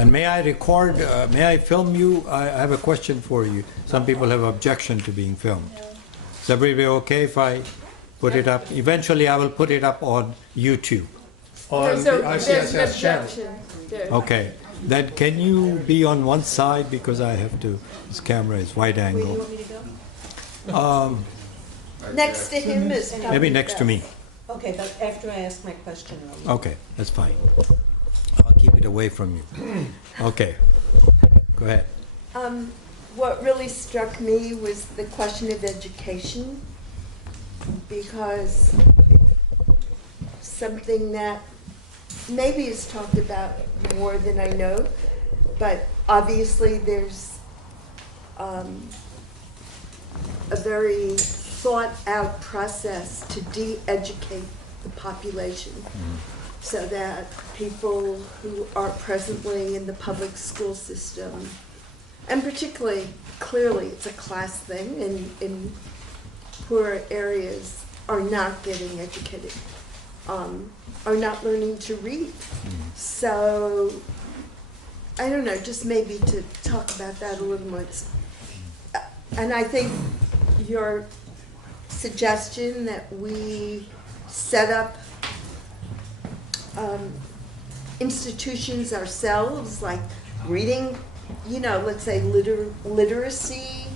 And may I record, may I film you? I have a question for you. Some people have objection to being filmed. Is everybody okay if I put it up? Eventually I will put it up on YouTube. On the ICSS channel. Okay. Then can you be on one side because I have to, this camera is wide angle. Where do you want me to go? Next to him is probably Maybe next to me. Okay, but after I ask my question, I'll... Okay, that's fine. I'll keep it away from you. Okay, go ahead. What really struck me was the question of education, because something that maybe is talked about more than I know, but obviously there's a very thought-out process to de-educate the population so that people who are presently in the public school system, and particularly, clearly it's a class thing in poor areas, are not getting educated, are not learning to read. So, I don't know, just maybe to talk about that a little more. And I think your suggestion that we set up institutions ourselves, like reading, let's say literacy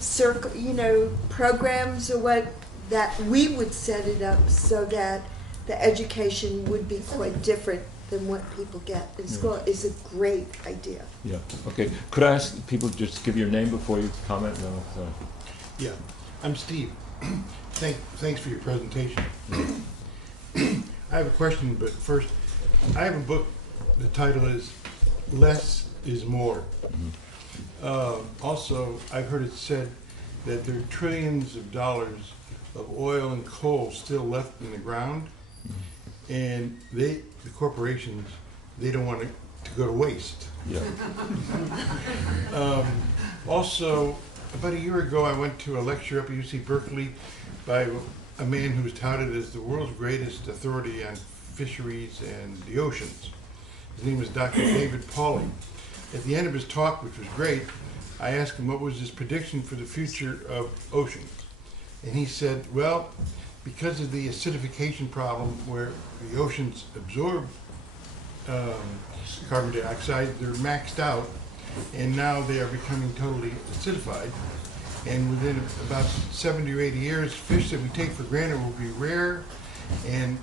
circle, programs or what, that we would set it up so that the education would be quite different than what people get in school is a great idea. Yeah, okay. Could I ask people just give your name before you comment? No, sorry. Yeah, I'm Steve. Thanks for your presentation. I have a question, but first, I have a book, the title is Less is More. Also, I've heard it said that there are trillions of dollars of oil and coal still left in the ground, and the corporations, they don't want it to go to waste. Yeah. Also, about a year ago, I went to a lecture up at UC Berkeley by a man who was touted as the world's greatest authority on fisheries and the oceans. His name was Dr. David Pauling. At the end of his talk, which was great, I asked him what was his prediction for the future of oceans. And he said, well, because of the acidification problem where the oceans absorb carbon dioxide, they're maxed out, and now they are becoming totally acidified. And within about 70 or 80 years, fish that we take for granted will be rare, and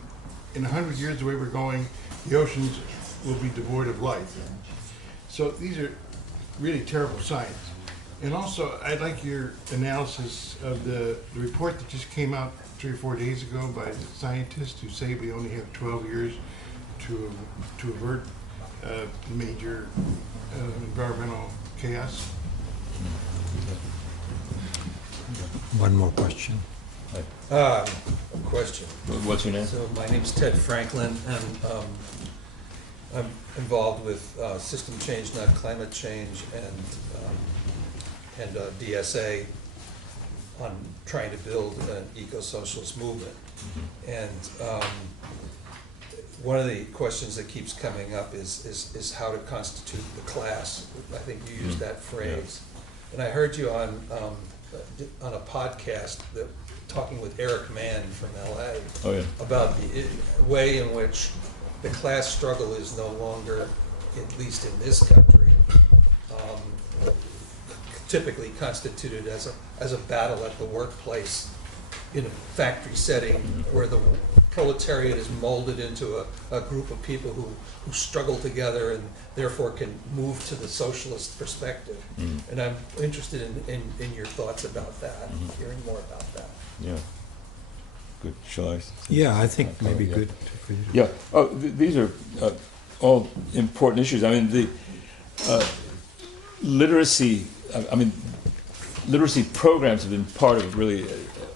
in 100 years, the way we're going, the oceans will be devoid of life. So these are really terrible signs. And also, I'd like your analysis of the report that just came out 3 or 4 days ago by the scientists who say we only have 12 years to avert major environmental chaos. One more question. Question. What's your name? So my name's Ted Franklin, and I'm involved with system change, not climate change, and DSA on trying to build an eco-socialist movement. And one of the questions that keeps coming up is how to constitute the class. I think you used that phrase. And I heard you on a podcast that talking with Eric Mann from LA about the way in which the class struggle is no longer, at least in this country, typically constituted as a battle at the workplace in a factory setting where the proletariat is molded into a group of people who struggle together and therefore can move to the socialist perspective. And I'm interested in your thoughts about that, hearing more about that. Yeah. Good. Shall I? Yeah, I think maybe good for you. Yeah. Oh, these are all important issues. I mean, the literacy. I mean, literacy programs have been part of really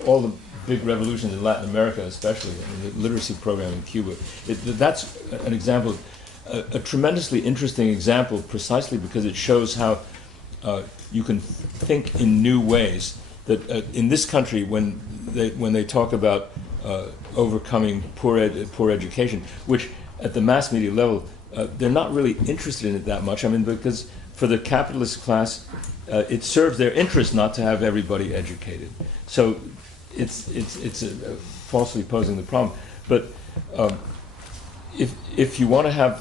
all the big revolutions in Latin America, especially. I mean, the literacy program in Cuba. That's an example, a tremendously interesting example, precisely because it shows how you can think in new ways. That in this country, when they talk about overcoming poor education, which at the mass media level they're not really interested in it that much. I mean, because for the capitalist class, it serves their interest not to have everybody educated. So it's falsely posing the problem. But if you want to have,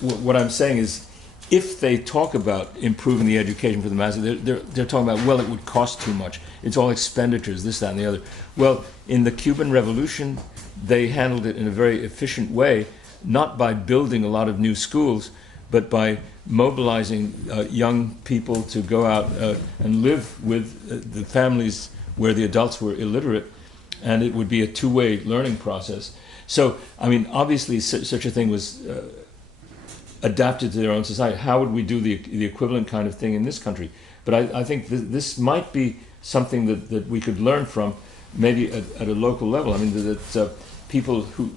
what I'm saying is, if they talk about improving the education for the masses, they're talking about, well, it would cost too much. It's all expenditures, this, that, and the other. Well, in the Cuban Revolution, they handled it in a very efficient way, not by building a lot of new schools, but by mobilizing young people to go out and live with the families where the adults were illiterate, and it would be a two-way learning process. So, I mean, obviously such a thing was adapted to their own society. How would we do the equivalent kind of thing in this country? But I think this might be something that we could learn from, maybe at a local level. I mean, that people who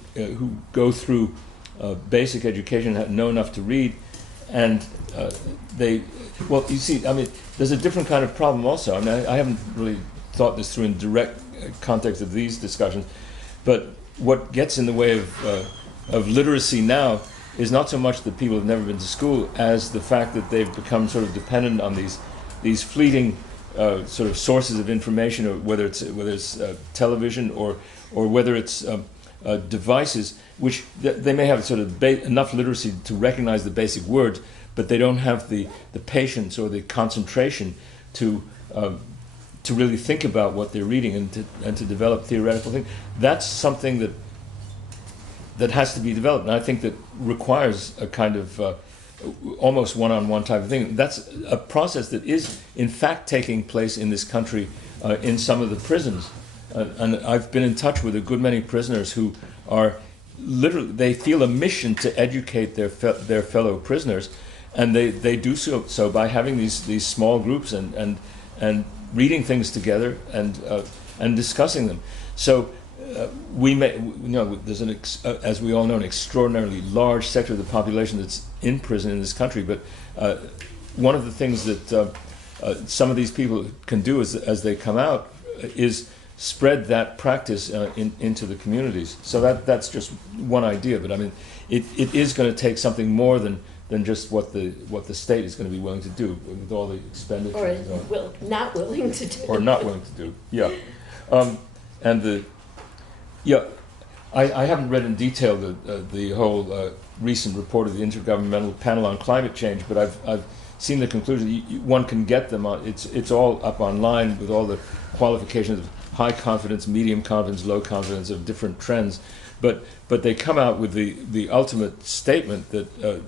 go through basic education know enough to read, and well, you see, I mean, there's a different kind of problem also. I mean, I haven't really thought this through in direct context of these discussions, but what gets in the way of literacy now is not so much that people have never been to school as the fact that they've become sort of dependent on these fleeting sort of sources of information, or whether it's television or whether it's devices, which they may have sort of enough literacy to recognize the basic words, but they don't have the patience or the concentration to really think about what they're reading and to develop theoretical things. That's something that has to be developed, and I think that requires a kind of almost one-on-one type of thing. That's a process that is in fact taking place in this country in some of the prisons. And I've been in touch with a good many prisoners who are literally, they feel a mission to educate their fellow prisoners, and they do so by having these small groups and reading things together and discussing them. So we may, there's as we all know, an extraordinarily large sector of the population that's in prison in this country. But one of the things that some of these people can do as they come out is spread that practice into the communities. So that's just one idea. But I mean, it is going to take something more than just what the state is going to be willing to do with all the expenditures. Or not willing to do. Or not willing to do, yeah. I haven't read in detail the whole recent report of the Intergovernmental Panel on Climate Change, but I've seen the conclusion. One can get them on. It's all up online with all the qualifications of high confidence, medium confidence, low confidence of different trends. But they come out with the ultimate statement that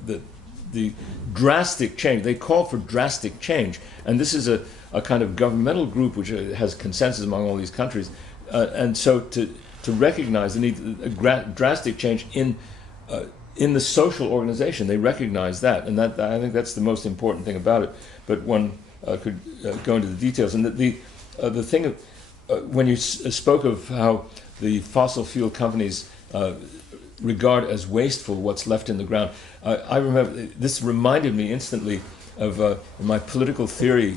the drastic change. They call for drastic change, and this is a kind of governmental group which has consensus among all these countries, and so to recognize the need of drastic change in the social organization. They recognize that, and that I think that's the most important thing about it. But one could go into the details. And the thing of, when you spoke of how the fossil fuel companies regard as wasteful what's left in the ground, I remember this reminded me instantly of in my political theory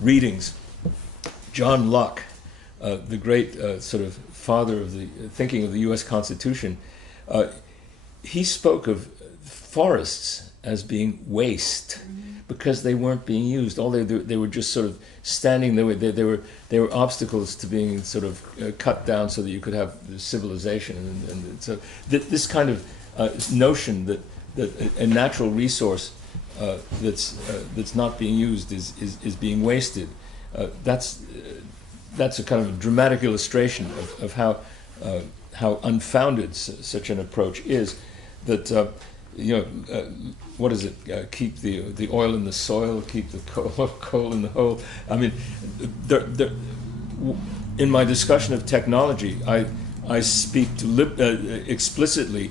readings, John Locke, the great sort of father of the thinking of the U.S. Constitution. He spoke of forests as being waste because they weren't being used. All they were just sort of standing there. They were obstacles to being sort of cut down so that you could have civilization. And so this kind of notion that a natural resource that's not being used is being wasted. That's a kind of a dramatic illustration of how unfounded such an approach is. That what is it? Keep the oil in the soil, keep the coal in the hole. I mean, in my discussion of technology, I speak explicitly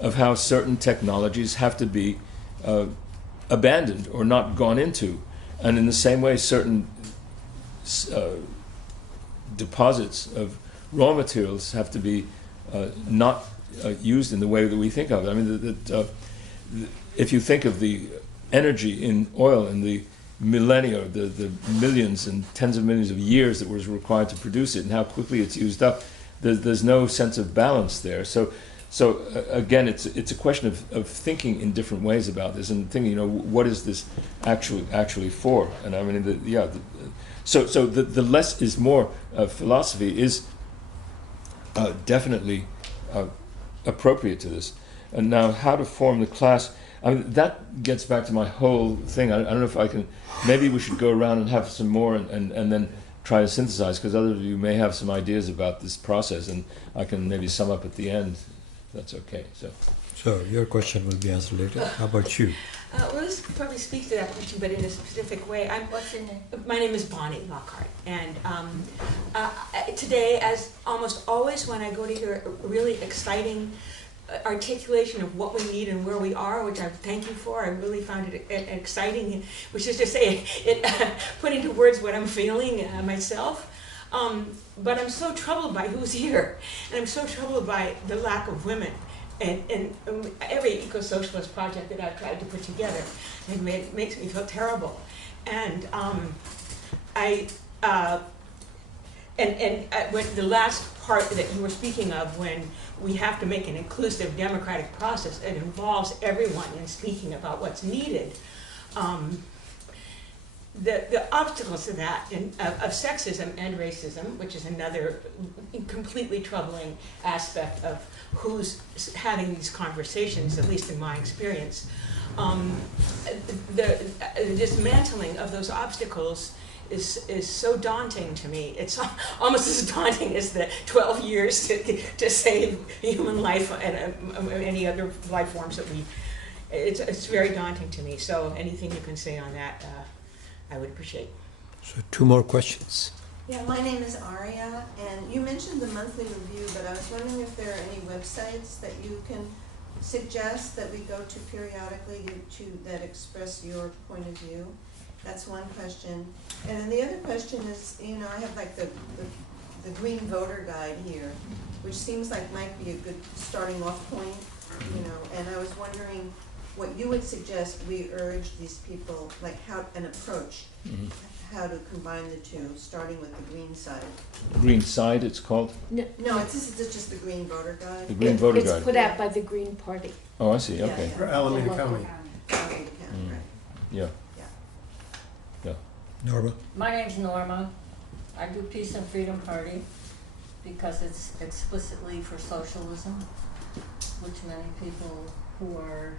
of how certain technologies have to be abandoned or not gone into, and in the same way, certain deposits of raw materials have to be not used in the way that we think of it. I mean, if you think of the energy in oil and the millennia, the millions and tens of millions of years that was required to produce it, and how quickly it's used up, there's no sense of balance there. So So again, it's a question of thinking in different ways about this and thinking, you know, what is this actually for? And I mean, so the less is more philosophy is definitely appropriate to this. And now, how to form the class? I mean, that gets back to my whole thing. I don't know if I can. Maybe we should go around and have some more, and then try to synthesize, because other of you may have some ideas about this process, and I can maybe sum up at the end. That's okay. So your question will be answered later. How about you? Well, this probably speaks to that question, but in a specific way. What's your name? My name is Bonnie Lockhart, and today, as almost always, when I go to hear a really exciting articulation of what we need and where we are, which I thank you for, I really found it exciting, which is to say, it put into words what I'm feeling myself. But I'm so troubled by who's here, and I'm so troubled by the lack of women. And every eco-socialist project that I've tried to put together, it makes me feel terrible. And when the last part that you were speaking of, when we have to make an inclusive democratic process that involves everyone in speaking about what's needed, the obstacles to that, of sexism and racism, which is another completely troubling aspect of who's having these conversations, at least in my experience, the dismantling of those obstacles is so daunting to me. It's almost as daunting as the 12 years to save human life and any other life forms that we. It's very daunting to me. So anything you can say on that, I would appreciate. So 2 more questions. Yeah, my name is Aria, and you mentioned the monthly review, but I was wondering if there are any websites that you can suggest that we go to periodically that express your point of view. That's one question. And then the other question is, you know, I have like the Green Voter Guide here, which seems like might be a good starting off point, you know, and I was wondering what you would suggest we urge these people, like how an approach, how to combine the two, starting with the green side. Green Side, it's called? No, this is just the Green Voter Guide. The Green Voter It's Guide. put out by the Green Party. Oh, I see, okay. For Alameda County. Alameda County, right. Yeah. Norma? My name's Norma. I do Peace and Freedom Party because it's explicitly for socialism, which many people who are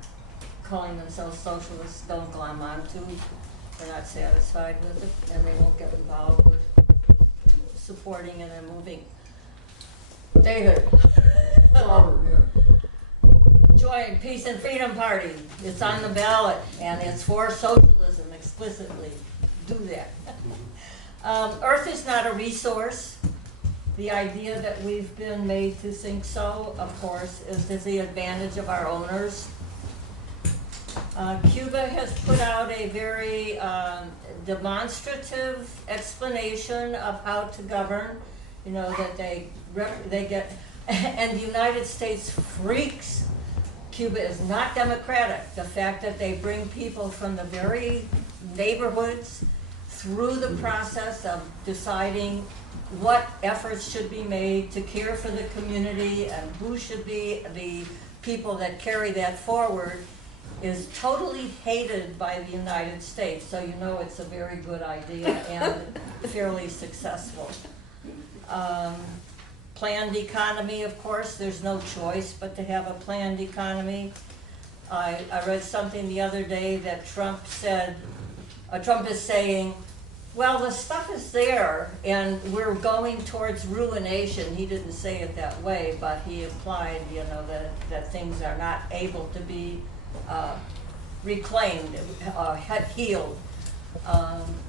calling themselves socialists don't glom onto. They're not satisfied with it, and they won't get involved with supporting it and moving. David. Join Peace and Freedom Party. It's on the ballot, and it's for socialism explicitly. Do that. Earth is not a resource. The idea that we've been made to think so, of course, is to the advantage of our owners. Cuba has put out a very demonstrative explanation of how to govern. You know, that they get, and the United States freaks. Cuba is not democratic. The fact that they bring people from the very neighborhoods through the process of deciding what efforts should be made to care for the community and who should be the people that carry that forward is totally hated by the United States. So you know it's a very good idea and fairly successful. Planned economy, of course, there's no choice but to have a planned economy. I read something the other day that Trump said, Trump is saying, well, the stuff is there and we're going towards ruination. He didn't say it that way, but he implied, you know, that things are not able to be reclaimed, healed.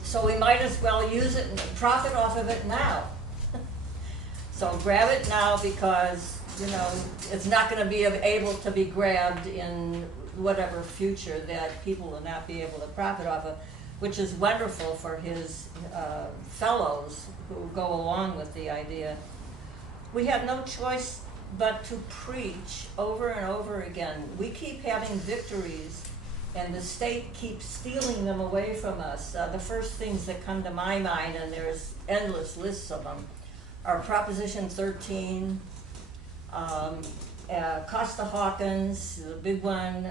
So we might as well use it and profit off of it now. So grab it now because, you know, it's not going to be able to be grabbed in whatever future that people will not be able to profit off of, which is wonderful for his fellows who go along with the idea. We have no choice but to preach over and over again. We keep having victories and the state keeps stealing them away from us. The first things that come to my mind, and there's endless lists of them, are Proposition 13, Costa-Hawkins, the big one,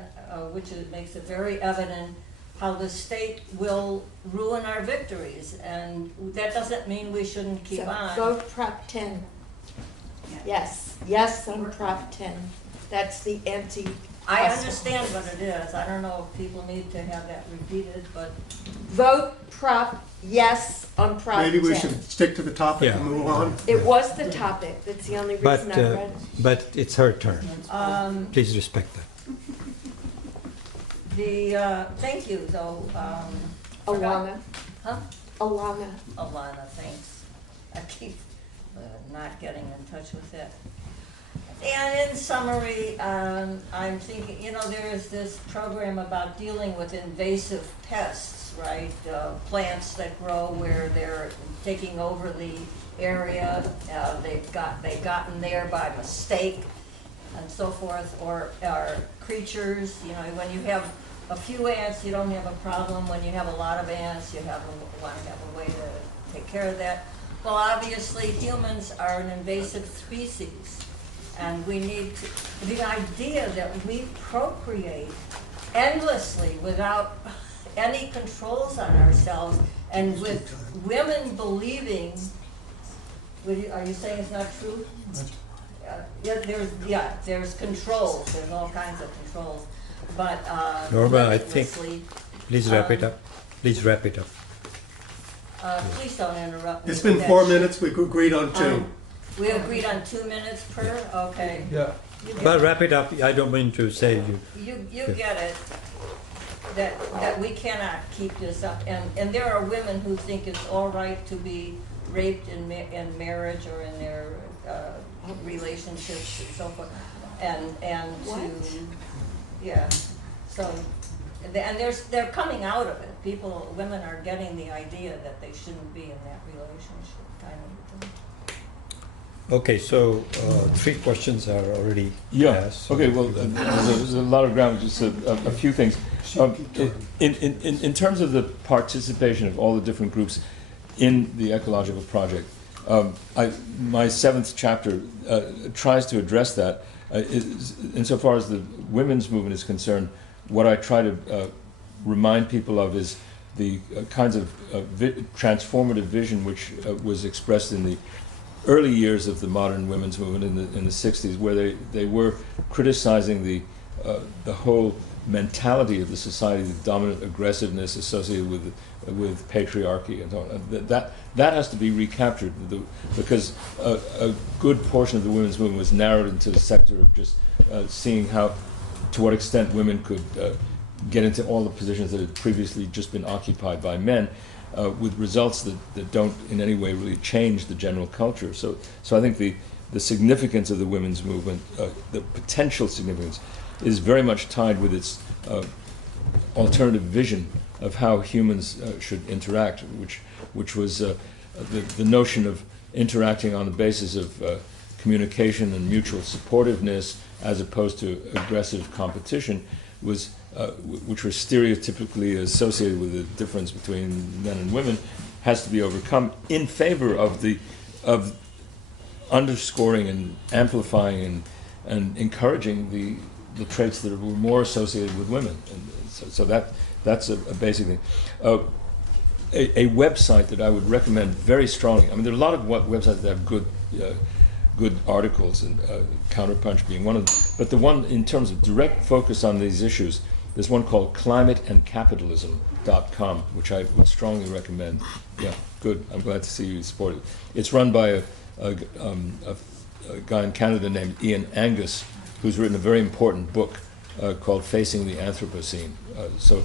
which makes it very evident how the state will ruin our victories, and that doesn't mean we shouldn't keep So on. vote Prop 10. Yes, yes on Prop 10. That's the anti. I understand what it is. I don't know if people need to have that repeated, but Vote Prop yes on Prop 10. Maybe we should stick to the topic Yeah. and move on. It was the topic. That's the only But, reason I read it. but it's her turn. Please respect that. thank you, though. Alana. Huh? Alana. Alana, thanks. I keep not getting in touch with it. And in summary, I'm thinking, there is this program about dealing with invasive pests, right? Plants that grow where they're taking over the area, they've gotten there by mistake, and so forth, or creatures. When you have a few ants, you don't have a problem. When you have a lot of ants, you want to have a way to take care of that. Well, obviously, humans are an invasive species, and we need the idea that we procreate endlessly without any controls on ourselves, and with women believing. Are you saying it's not true? There's controls. There's all kinds of controls, but Norma, I think, limitlessly, please wrap it up. Please wrap it up. Please don't interrupt me. It's been with 4 that. minutes, we agreed on 2. We agreed on 2 minutes per. Okay. Yeah. You get But it. wrap it up. I don't mean to say you. You get it. That we cannot keep this up, and there are women who think it's all right to be raped in marriage or in their relationships and so forth, and so they're coming out of it. Women are getting the idea that they shouldn't be in that relationship, kind of thing. Okay, so 3 questions are already asked. Okay. Well, there's a lot of ground. Just a few things. In terms of the participation of all the different groups in the ecological project, my 7th chapter tries to address that. Insofar as the women's movement is concerned, what I try to remind people of is the kinds of transformative vision which was expressed in the early years of the modern women's movement in the 60s, where they were criticizing the whole mentality of the society, the dominant aggressiveness associated with patriarchy and so on. That has to be recaptured, because a good portion of the women's movement was narrowed into the sector of just seeing to what extent women could get into all the positions that had previously just been occupied by men, with results that don't in any way really change the general culture. So I think the significance of the women's movement, the potential significance, is very much tied with its alternative vision of how humans should interact, which was the notion of interacting on the basis of communication and mutual supportiveness as opposed to aggressive competition, which were stereotypically associated with the difference between men and women, has to be overcome in favor of underscoring and amplifying and encouraging the traits that were more associated with women. And so that's a basic thing. A website that I would recommend very strongly. I mean, there are a lot of websites that have good articles, and Counterpunch being one of them. But the one in terms of direct focus on these issues, there's one called climateandcapitalism.com, which I would strongly recommend. Yeah, good. I'm glad to see you support it. It's run by a guy in Canada named Ian Angus, who's written a very important book called Facing the Anthropocene. So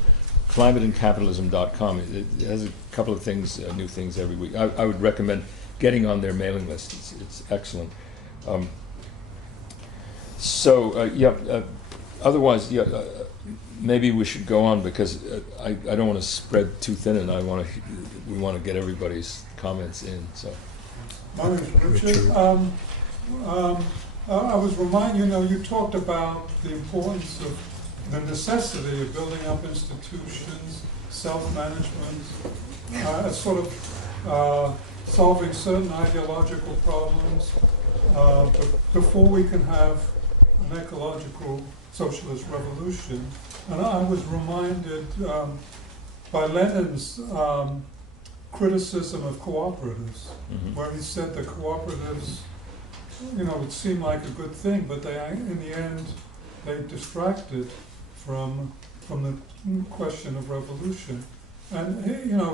climateandcapitalism.com, it has a couple of things, new things every week. I would recommend getting on their mailing list. It's excellent. Otherwise, maybe we should go on, because I don't want to spread too thin, and we want to get everybody's comments in. So, my name is Richard. I was reminded, you talked about the importance of the necessity of building up institutions, self-management, as sort of solving certain ideological problems, but before we can have an ecological socialist revolution, and I was reminded by Lenin's criticism of cooperatives, where he said that cooperatives, would seem like a good thing, but they, in the end, they distracted from the question of revolution. And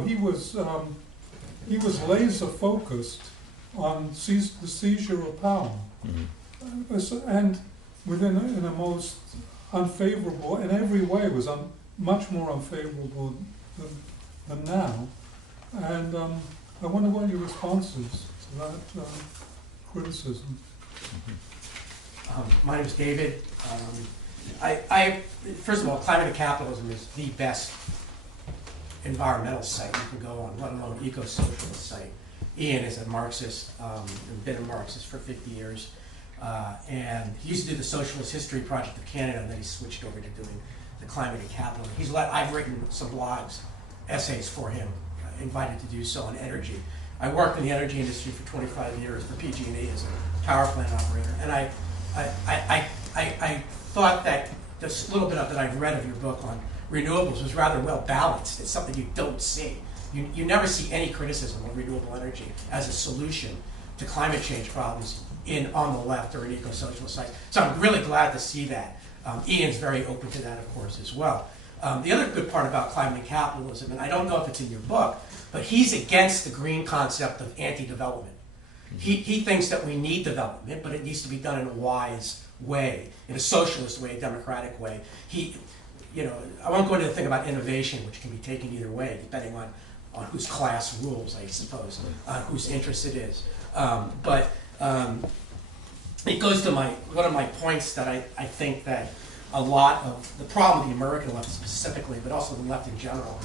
he was laser focused on the seizure of power, and in a most unfavorable, in every way, was much more unfavorable than now. And I wonder what your response is to that criticism. My name is David. I first of all, climate capitalism is the best environmental site you can go on, let alone eco-socialist site. Ian is a Marxist, been a Marxist for 50 years, and he used to do the Socialist History Project of Canada, and then he switched over to doing the climate and capitalism. I've written some blogs, essays for him, invited to do so on energy. I worked in the energy industry for 25 years for PG&E as a power plant operator, and I thought that this little bit of that I've read of your book on renewables was rather well balanced. It's something you don't see. You never see any criticism of renewable energy as a solution to climate change problems on the left or in eco-socialist sites. So I'm really glad to see that. Ian's very open to that, of course, as well. The other good part about climate and capitalism, and I don't know if it's in your book, but he's against the green concept of anti-development. He thinks that we need development, but it needs to be done in a wise way, in a socialist way, a democratic way. I won't go into the thing about innovation, which can be taken either way, depending on whose class rules, I suppose, whose interest it is. But it goes to one of my points that I think that a lot of the problem of the American left specifically, but also the left in general,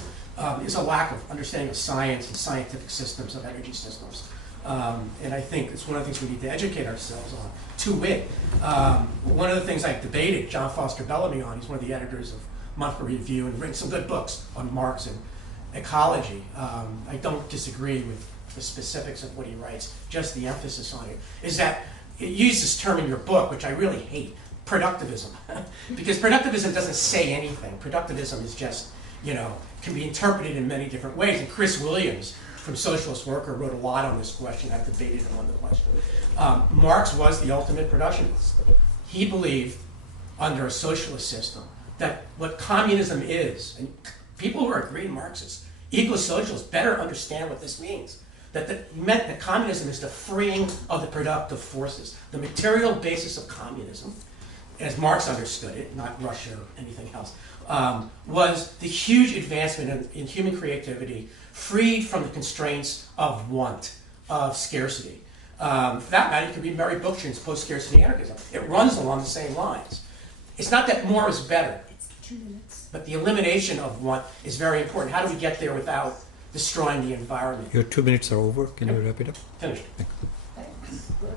is a lack of understanding of science and scientific systems, of energy systems. And I think it's one of the things we need to educate ourselves on. To wit, one of the things I've debated John Foster Bellamy on, he's one of the editors of Monthly Review and written some good books on Marx and ecology. I don't disagree with the specifics of what he writes, just the emphasis on it, is that you use this term in your book, which I really hate, productivism. Because productivism doesn't say anything. Productivism is just, can be interpreted in many different ways. And Chris Williams, from Socialist Worker, wrote a lot on this question. I've debated him on the question. Marx was the ultimate productionist. He believed, under a socialist system, that what communism is, and people who are green Marxists, eco-socialists, better understand what this means. That meant that communism is the freeing of the productive forces. The material basis of communism, as Marx understood it, not Russia or anything else, was the huge advancement in human creativity, freed from the constraints of want, of scarcity. For that matter, you can read Mary Bookchin's post-scarcity anarchism. It runs along the same lines. It's not that more is better, but the elimination of want is very important. How do we get there without destroying the environment? Your 2 minutes are over. Can you wrap it up? Finished. Thanks. Good.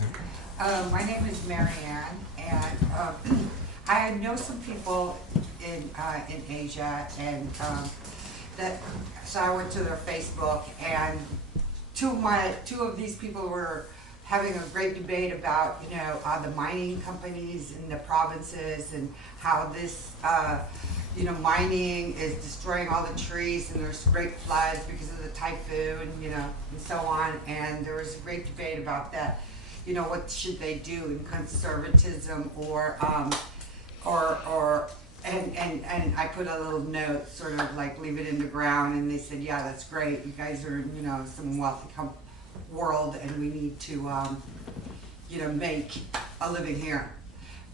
Thank you. My name is Mary Ann, and I know some people in Asia, and so I went to their Facebook, and two of these people were having a great debate about the mining companies in the provinces and how this mining is destroying all the trees, and there's great floods because of the typhoon, and so on. And there was a great debate about that. What should they do in conservatism and I put a little note, sort of like leave it in the ground, and they said, yeah, that's great. You guys are, some wealthy world, and we need to, make a living here.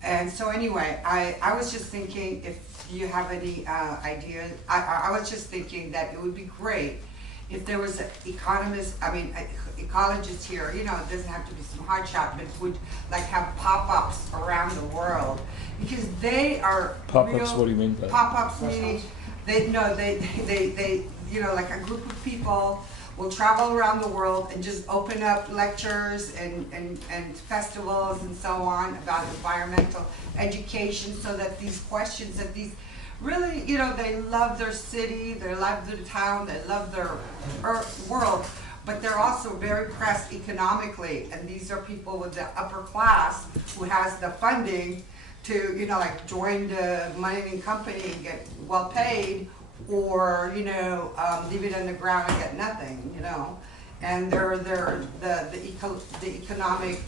And so anyway, I was just thinking, if you have any ideas, I was just thinking that it would be great if there was an ecologists here, it doesn't have to be some hot shot, but would like have pop-ups around the world, because they are Pop-ups, what do you mean by that? Pop-ups meaning, they like a group of people will travel around the world and just open up lectures and festivals and so on about environmental education, so that these questions, that these really, they love their city, they love their town, they love their world, but they're also very pressed economically. And these are people with the upper class who has the funding to, you know, like join the mining company and get well paid, or, you know, leave it in the ground and get nothing, you know. And the economic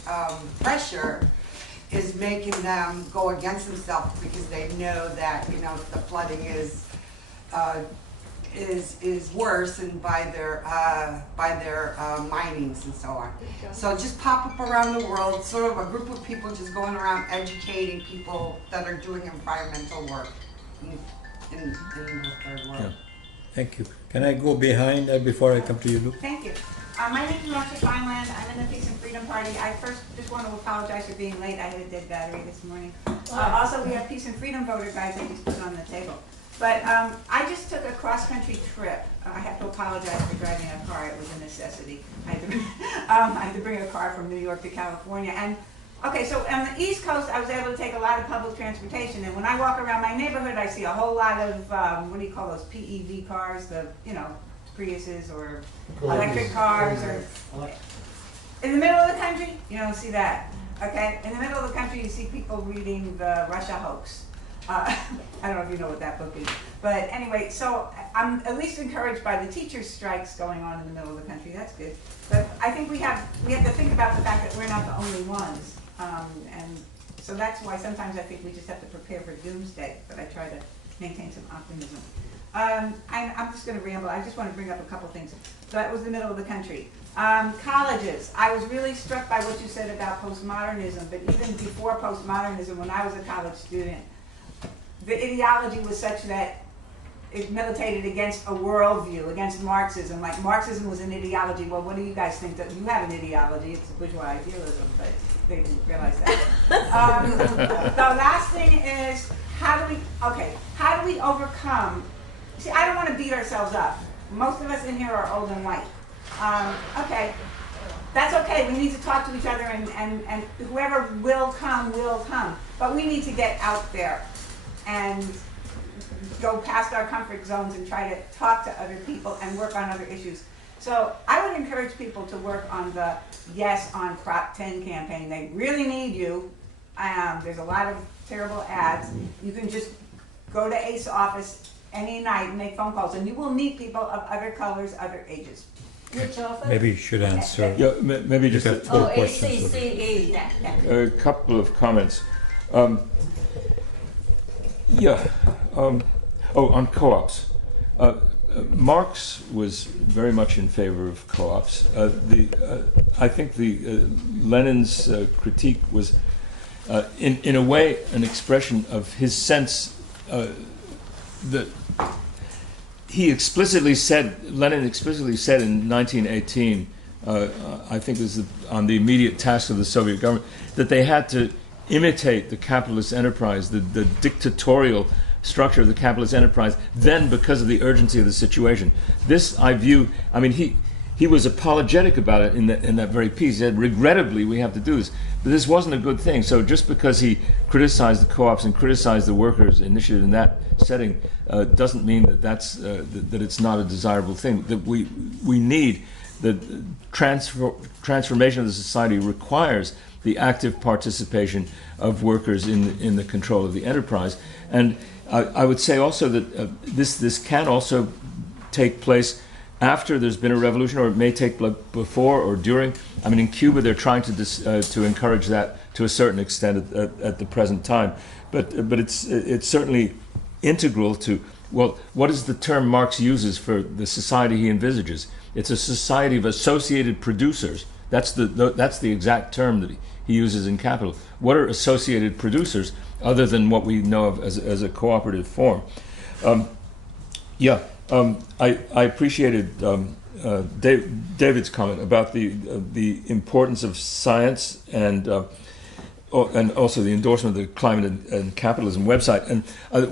pressure is making them go against themselves because they know that, you know, the flooding is worse and by their minings and so on. So just pop up around the world, sort of a group of people just going around educating people that are doing environmental work in the third world. Yeah. Thank you. Can I go behind before I come to you, Luke? Thank you. My name is Marcia Feinland. I'm in the Peace and Freedom Party. I first just want to apologize for being late. I had a dead battery this morning. Also, we have Peace and Freedom voter guides I just put on the table. But I just took a cross-country trip. I have to apologize for driving a car. It was a necessity. I had to bring a car from New York to California. And okay, so on the East Coast, I was able to take a lot of public transportation. And when I walk around my neighborhood, I see a whole lot of, what do you call those, PEV cars, the, you know, Priuses or electric cars. Or in the middle of the country, you don't see that. Okay, in the middle of the country, you see people reading the Russia hoax. I don't know if you know what that book is, but anyway, so I'm at least encouraged by the teachers' strikes going on in the middle of the country. That's good. But I think we have to think about the fact that we're not the only ones, and so that's why sometimes I think we just have to prepare for doomsday. But I try to maintain some optimism. I'm just going to ramble. I just want to bring up a couple things. That was the middle of the country. Colleges. I was really struck by what you said about postmodernism, but even before postmodernism, when I was a college student, the ideology was such that it militated against a worldview, against Marxism. Like Marxism was an ideology. Well, what do you guys think? That you have an ideology? It's bourgeois idealism, but they didn't realize that. The last thing is, how do we overcome? See, I don't want to beat ourselves up. Most of us in here are old and white. Okay, that's okay. We need to talk to each other, and whoever will come, will come. But we need to get out there and go past our comfort zones and try to talk to other people and work on other issues. So I would encourage people to work on the Yes on Prop 10 campaign. They really need you. There's a lot of terrible ads. You can just go to ACE office any night and make phone calls, and you will meet people of other colors, other ages. Which office? Maybe you should answer. Yeah, maybe just ACCE. a couple of comments. On co-ops. Marx was very much in favor of co-ops. I think Lenin's critique was, in a way, an expression of his sense that Lenin explicitly said in 1918, I think it was on the immediate task of the Soviet government, that they had to imitate the capitalist enterprise, the dictatorial structure of the capitalist enterprise, then because of the urgency of the situation. This, I view, I mean, he was apologetic about it in that very piece. He said, regrettably, we have to do this. But this wasn't a good thing. So just because he criticized the co-ops and criticized the workers' initiative in that setting doesn't mean that it's not a desirable thing. That we need the transformation of the society requires the active participation of workers in the control of the enterprise. And I would say also that this can also take place after there's been a revolution, or it may take place before or during. I mean, in Cuba, they're trying to encourage that to a certain extent at the present time. But it's certainly integral to, well, what is the term Marx uses for the society he envisages? It's a society of associated producers. That's the exact term that he uses in Capital. What are associated producers other than what we know of as a cooperative form? I appreciated David's comment about the importance of science and also the endorsement of the Climate and Capitalism website. And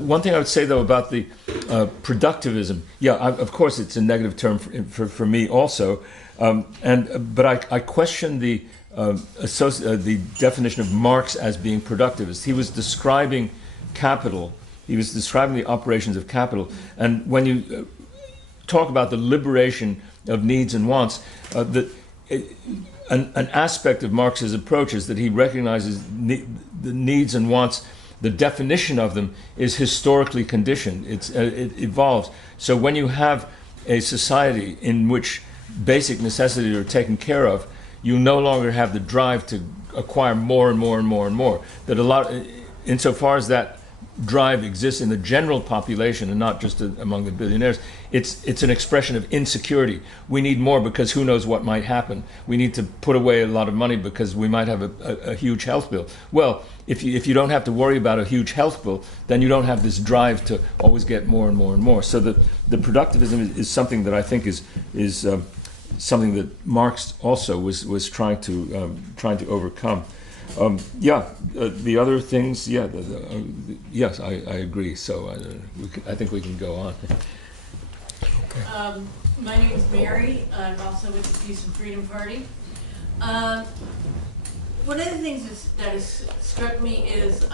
one thing I would say, though, about the productivism, of course it's a negative term for me also, but I question the definition of Marx as being productivist. He was describing capital. He was describing the operations of capital. And when you talk about the liberation of needs and wants, an aspect of Marx's approach is that he recognizes the needs and wants. The definition of them is historically conditioned. It evolves. So when you have a society in which basic necessities are taken care of, you no longer have the drive to acquire more and more and more and more. That a lot, insofar as that drive exists in the general population and not just among the billionaires, it's an expression of insecurity. We need more because who knows what might happen. We need to put away a lot of money because we might have a huge health bill. Well, if you don't have to worry about a huge health bill, then you don't have this drive to always get more and more and more. So the productivism is something that I think is something that Marx also was trying to overcome. The other things, yes, I agree. So I think we can go on. My name is Mary. I'm also with the Peace and Freedom Party. One of the things that has struck me is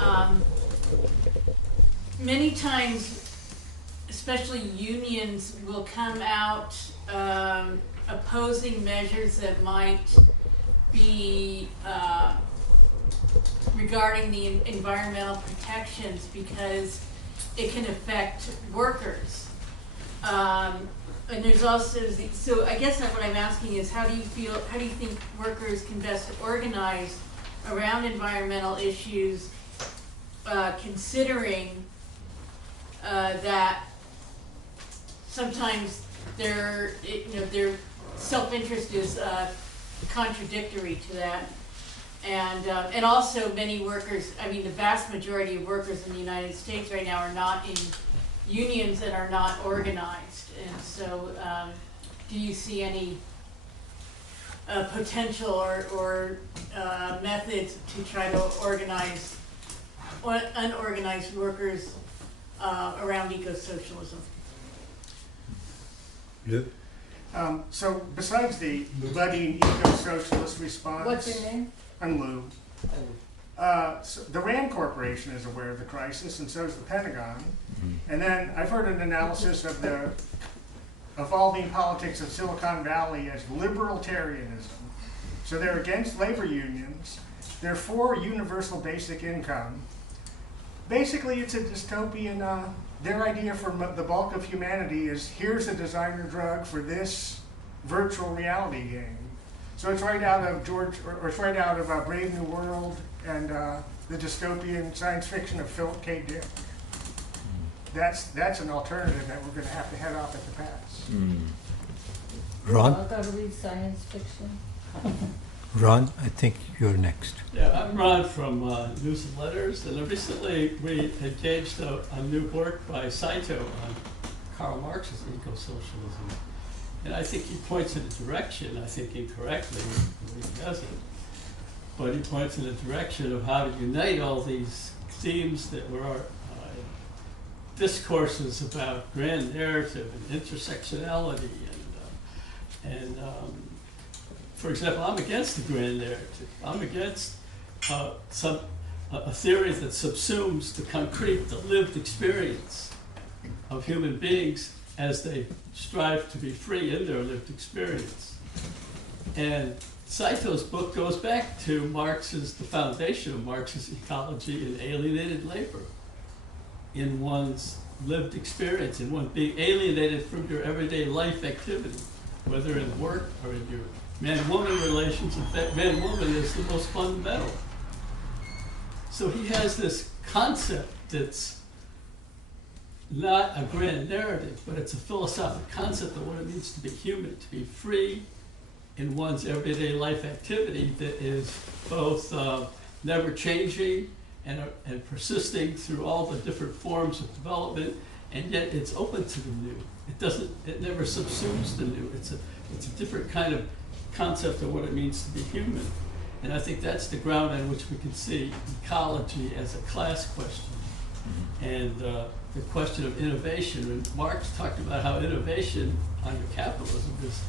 many times, especially unions, will come out opposing measures that might be regarding the environmental protections because it can affect workers. And there's also, so I guess what I'm asking is how do you think workers can best organize around environmental issues, considering that sometimes their self-interest is contradictory to that. And also many workers, I mean the vast majority of workers in the United States right now are not in unions and are not organized. And so do you see any potential or methods to try to organize unorganized workers around eco-socialism? Lou? So besides the budding eco-socialist response... What's your name? I'm Lou. So the RAND Corporation is aware of the crisis, and so is the Pentagon. Mm-hmm. And then I've heard an analysis of the evolving politics of Silicon Valley as libertarianism. So they're against labor unions. They're for universal basic income. Basically, it's a dystopian... their idea for the bulk of humanity is here's a designer drug for this virtual reality game. So it's right out of it's right out of Brave New World and the dystopian science fiction of Philip K. Dick. That's an alternative that we're going to have to head off at the pass. Ron? I've got to read science fiction. Ron, I think you're next. Yeah, I'm Ron from News and Letters, and recently we engaged a new work by Saito on Karl Marx's Eco-Socialism. And I think he points in a direction, I think incorrectly, he doesn't, but he points in a direction of how to unite all these themes that were our discourses about grand narrative and intersectionality and for example, I'm against the grand narrative. I'm against a theory that subsumes the concrete, the lived experience of human beings as they strive to be free in their lived experience. And Saito's book goes back to the foundation of Marx's ecology in alienated labor, in one's lived experience, in one being alienated from your everyday life activity, whether in work or in your man-woman relations. In fact, man-woman is the most fundamental. So he has this concept that's not a grand narrative, but it's a philosophic concept of what it means to be human, to be free in one's everyday life activity that is both never changing and persisting through all the different forms of development, and yet it's open to the new. It never subsumes the new. It's a different kind of concept of what it means to be human. And I think that's the ground on which we can see ecology as a class question. And the question of innovation. And Marx talked about how innovation under capitalism is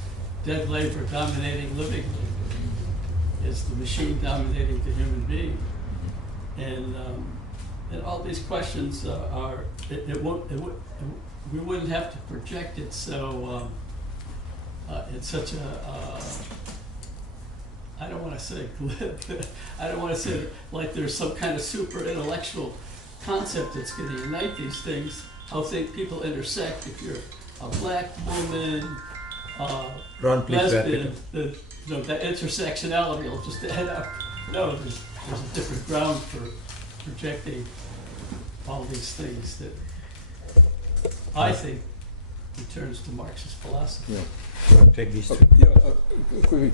dead labor dominating living labor, is the machine dominating the human being. And all these questions we wouldn't have to project it so, it's such a, I don't wanna say glib, I don't wanna say like there's some kind of super intellectual concept that's gonna unite these things. How people intersect. If you're a black woman, Ron, please wrap it lesbian, the intersectionality will just add up. No, there's a different ground for projecting all these things that I think returns to Marxist philosophy. Yeah. Take these two. Yeah, quickly.